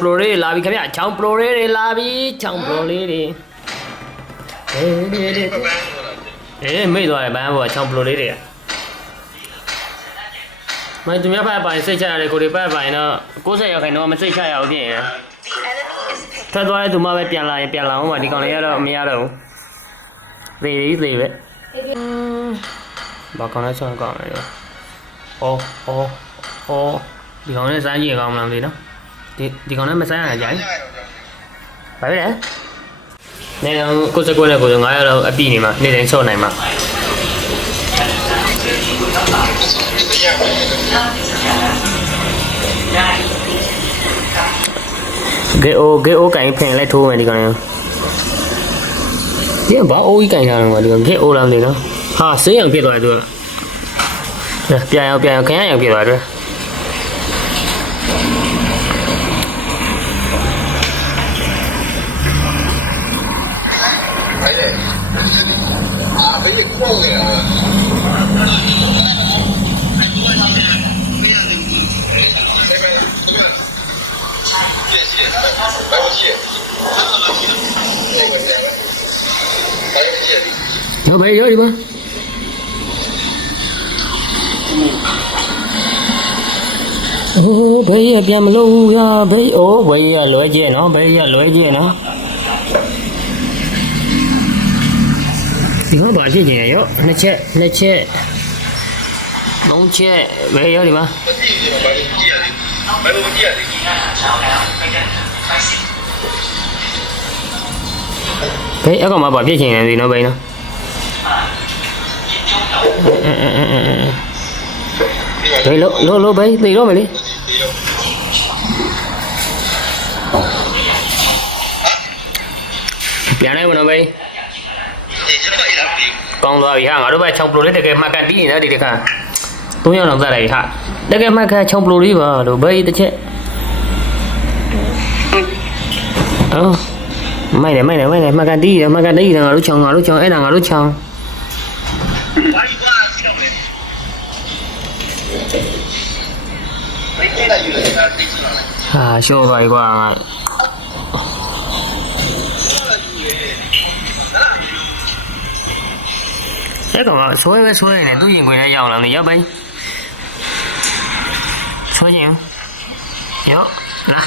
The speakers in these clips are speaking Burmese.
ပလိုလေးလာပြီခင်ဗျချောင်းပလိုလေးတွေလာပြီချောင်းပလိုလေးတွေမေ့သွားတယ်ဘန်းဘောချောင်းပလိုလေးတွေကမင်းသူများဖက်ပိုင်စိတ်ချရတယ်ကိုတွေဖက်ပိုင်တော့60ရောက်ခိုင်တော့မစိတ်ချရအောင်ဖြစ်ရင်ထွက်သွားတဲ့သူမှပဲပြန်လာရင်ပြန်လာအောင်ပါဒီကောင်လေးကတော့မရတော့ဘူးသေးပဲဘာကောင်လဲဆောင်းကောင်လဲအော်ဒီကောင်နဲ့စမ်းကြည့်ကောင်းမလားမသိနော်ဒီကောင်နဲ့မစမ်းရကြိုင်ဘာပဲလဲနေတော့ကိုစကွဲနဲ့ကို9ရက်လောက်အပြည့်နေမှာနေတိုင်းဆော့နိုင်မှာဂေအိုကင်ဖင်လိုက်ထိုးမယ်ဒီကောင်လေးဒီဘာအိုကြီးကင်ထားတော့ဒီကောင်ဂေအိုလာမသိနော်ဟာဆေးရံဖြစ်သွားတယ်သူကပြန်ရောက်ခင်ရရောက်ဖြစ်သွားတယ်နော်ဘေးရောဒီမှာအိုးဘေးရပြန်မလို့ရဘေးအိုးဘေးရလွဲကျဲနော်ဘေးရလွဲကျဲနော်ဒီမှာဘာဖြစ်နေရရောနှစ်ချက်သုံးချက်ဘေးရောဒီမှာဘေးအကောင်မှာဘာဖြစ်နေလဲဒီနော်ဘေးနော်ဘေးလို့ဘေးသိတော့မလေးပြန်လိုက်မနော်ဘေးကောင်းသွားပြီဟာငါတို့ဘက်6ပလိုလေးတကယ်မှတ်ကန်တီးနေတယ်ဒီတစ်ခါ3ရောက်လောက်သက်လိုက်ဟာတကယ်မှတ်ကန်6ပလိုလေးပါလို့ဘေးတစ်ချက်အော်မိုက်တယ်မှတ်ကန်တီးတယ်ငါတို့ချောင်းအဲ့ဒါငါတို့ချောင်းဟာရှော့ပါကွာအဲ့ကောင်ဆွဲနေသူရင်ခွင်ထဲရောက်လာနေရောက်ပိုင်းဆွဲခြင်းရောလာ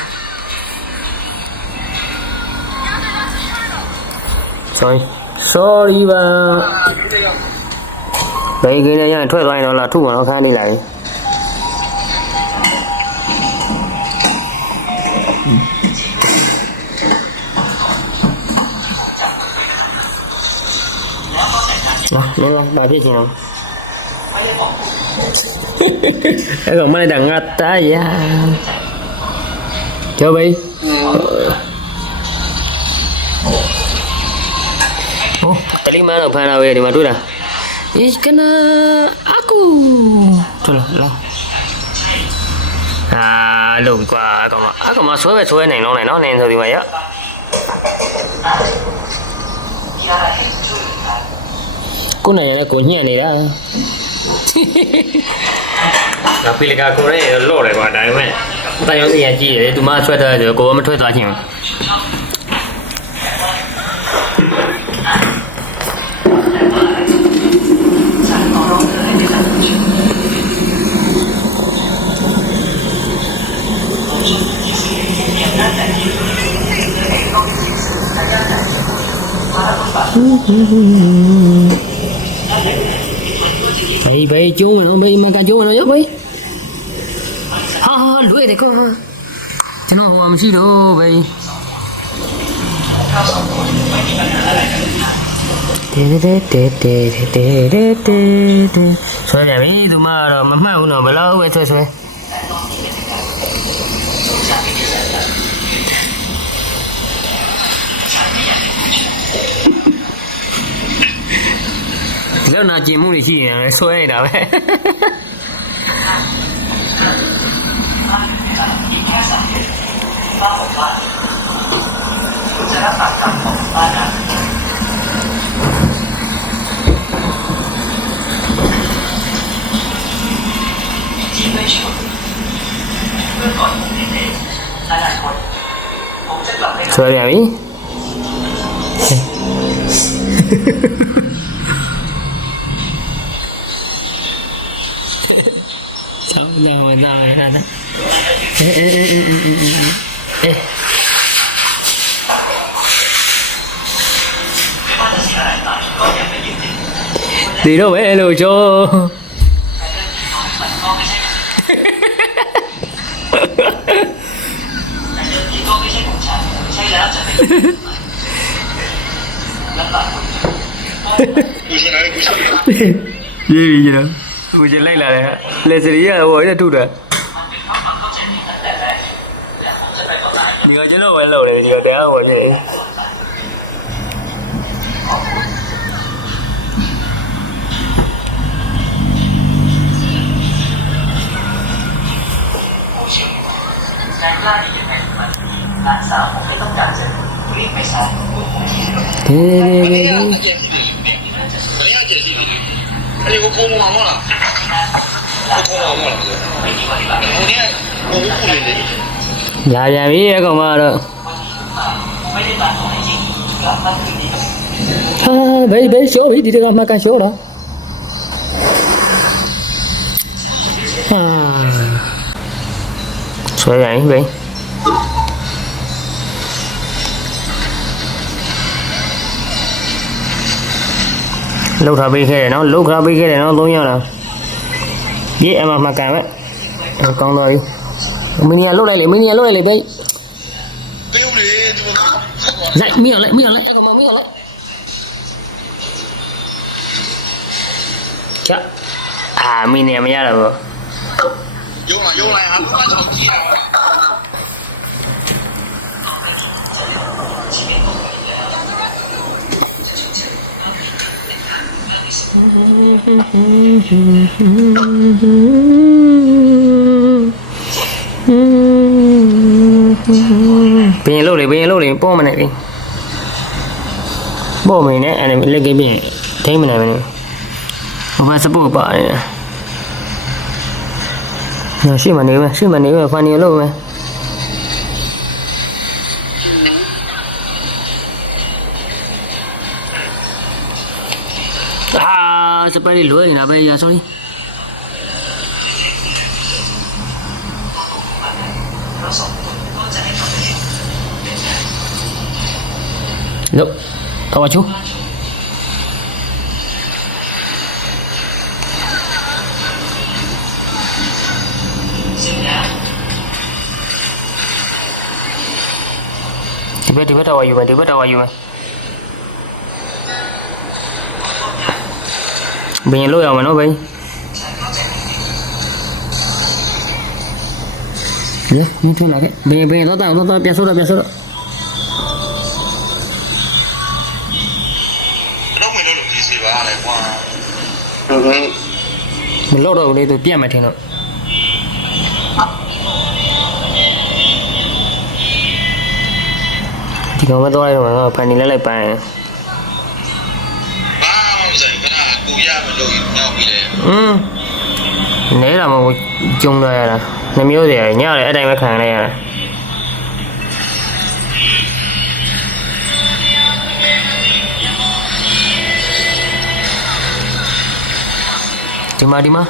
sorry ပါဘယ်ကိနေရထွက်သွားရင်တော့လာထုမှာတော့ခန်းနေလိုက်လာဘာဖြစ်နေလဲအဲ့ကောင်မလိုက်တာငါတားရကျော်ဘေးတလိမန်းတော့ဖမ်းလာပဲဒီမှာတွေ့တာအေးကနာအကူထွက်လာဟာလုံးကွာအကောင်မဆွဲနိုင်လုံးနဲ့နော်နင်းဆိုဒီမှာရကိုနိုင်ရတဲ့ကိုညှက်နေတာငါဖိလကာကိုရဲလော့တယ်ကွာဒါပေမဲ့တိုင်ရုံးစီရကြည့်တယ်သူမဆွဲထားတယ်ကိုကမထွက်သွားချင်းဘေးကျုံးမလို့ဘေးမကန်ကျုံးမလို့ရောဘေးဟာလွေးတယ်ကွာကျွန်တော်ဟိုမရှိတော့ဘေးတဲဆွဲကြပြီသူမတော့မမှတ်ဘူးတော့ဘယ်လောက်ပဲဆွဲလောက်နာကျင်မှုတွေရှိနေတယ်ဆွဲနေတာပဲ基本上，香港人哋，大家講。ဆွဲပြန်ပြီဆောင်းလာဝင်လာဟာနာဒီတော့ပဲလို့ကျော်ရေးရဘူးကျလိုက်လာတယ်လက်စရီရဟိုရထုတာဒီကကျွန်တော်ဝင်လို့လေဒီကတရားဝင်နေ哎，我婆婆忙了，我婆婆忙了，我呢，我不累的。ညာပြန်ပြီအကောင်မတော့ဟာဘေးရှော့ပြီဒီကောင်မှကန်ရှော့တော့ဟာဆွဲရင်ဘေးလောက်ထားပေးခဲ့တယ်နော်လောက်ထားပေးခဲ့တယ်နော်3ယောက်လားရေးအမကန်ပဲကောင်းတော့ပြီမင်းကြီးလှုပ်လိုက်လေမင်းကြီးလှုပ်လိုက်လေဘေး对不对？这个。လိုက်မင်းလိုက်အကောင်မင်းလိုက်ချအာမင်းနေမရတော့ဘူး用了，还不敢着急啊。ဘင်းလို့လေပေါ့မနေလေပေါ့မင်းနဲ့အဲ့လက်ကပြင်းထိမ့်မနိုင်ဘူးဘာစပို့ပါတယ်ညရှိမနေပဲဖန်နေလို့ပဲစပယ်လွယ်နေတာပဲရ sorry လို့တော့ချိုးဒီဘက်တော့ယူမယ်ဘင်းလို့ရမယ်နော်ဘင်းရေမင်းထလာခဲ့ဘင်းတော့ပြန်ဆိုးတော့တော့မင်းတို့လူကြီးစီပါလေကွာမလို့တော့လေသူပြတ်မှထင်တော့ဒီကောင်မတော့ရတော့ဖန်နေလိုက်ပန်းဘာဆိုင်ကကိုရမလို့ညောက်ပြီလေနဲတာမဟုတ်ကျုံတော့ရတာနှမျိုးတွေညရတယ်အဲ့တိုင်းပဲခံလိုက်ရတာဒီမှာ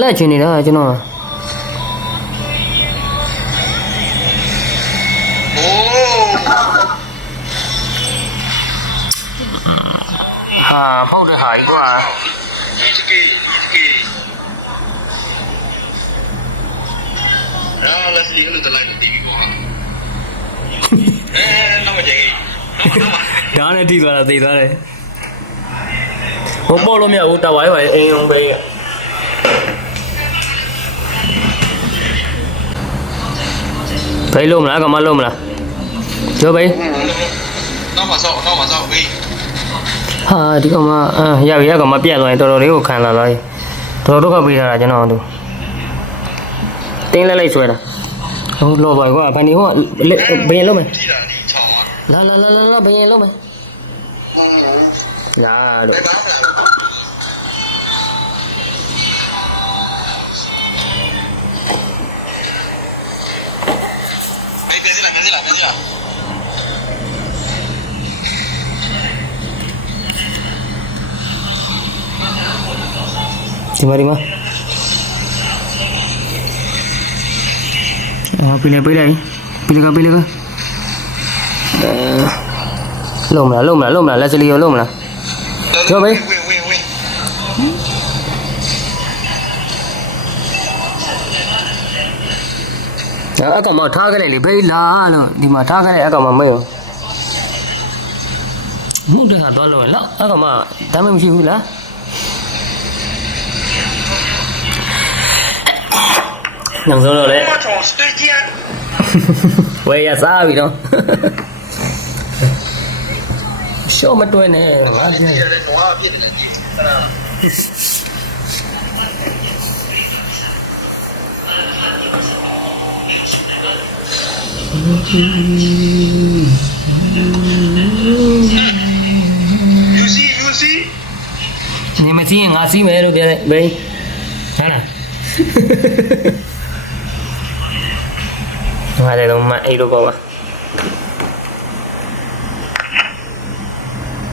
လက်ချင်နေတာကျွန်တော်မဟုတ်တဲ့ဟာကြီးကွာဒီလက်စီလို့တလိုက်တော့တီးပြီးပေါ့နောက်မကြည့်ဒါနဲ့တီးသွားတာသိသွားတယ်ဘုံပေါ်လို့မရဘူးတဝိုင်းပါအင်းအောင်ပဲဖိလို့မလားကမလို့မလားကျော်ဘေးနောက်မှဆောက်ဘေးဟာဒီကောင်မရကောင်မပြတ်သွားရင်တော်တော်လေးကိုခံလာသွားရင်တော်တော်ဒုက္ခပေးတာကျွန်တော်တို့တင်းလိုက်ဆွဲတာဟုတ်လောပါကွာဖန်ဒီဟိုဘယ်လုံးမယ်လာဘယ်လုံးမယ်လာလို့别别进来，别进进来，别进来。 ဒီမှာပေးလိုက်ကလုံမလားလက်စလီရောလုံမလား 喂喂喂， အကောင်မထားခဲ့လေဘေးလာလို့ဒီမှာထားခဲ့အကောင်မမေ့ဘူးမှုတခါတော့လို့လားအကောင်မတမ်းမရှိဘူးလားညောင်စိုးတော့လေ 我操，对劲！ ဝယ်ရစားပြီတော့ရှော့မတွဲနဲ့ 我这人说话别的了，游戏， 你မစီးရင်ငါစီးမယ်လို့ပြောတယ်ဘေးဟာလားငါလည်းတော့မအိတ်လို့ပေါ့ပါ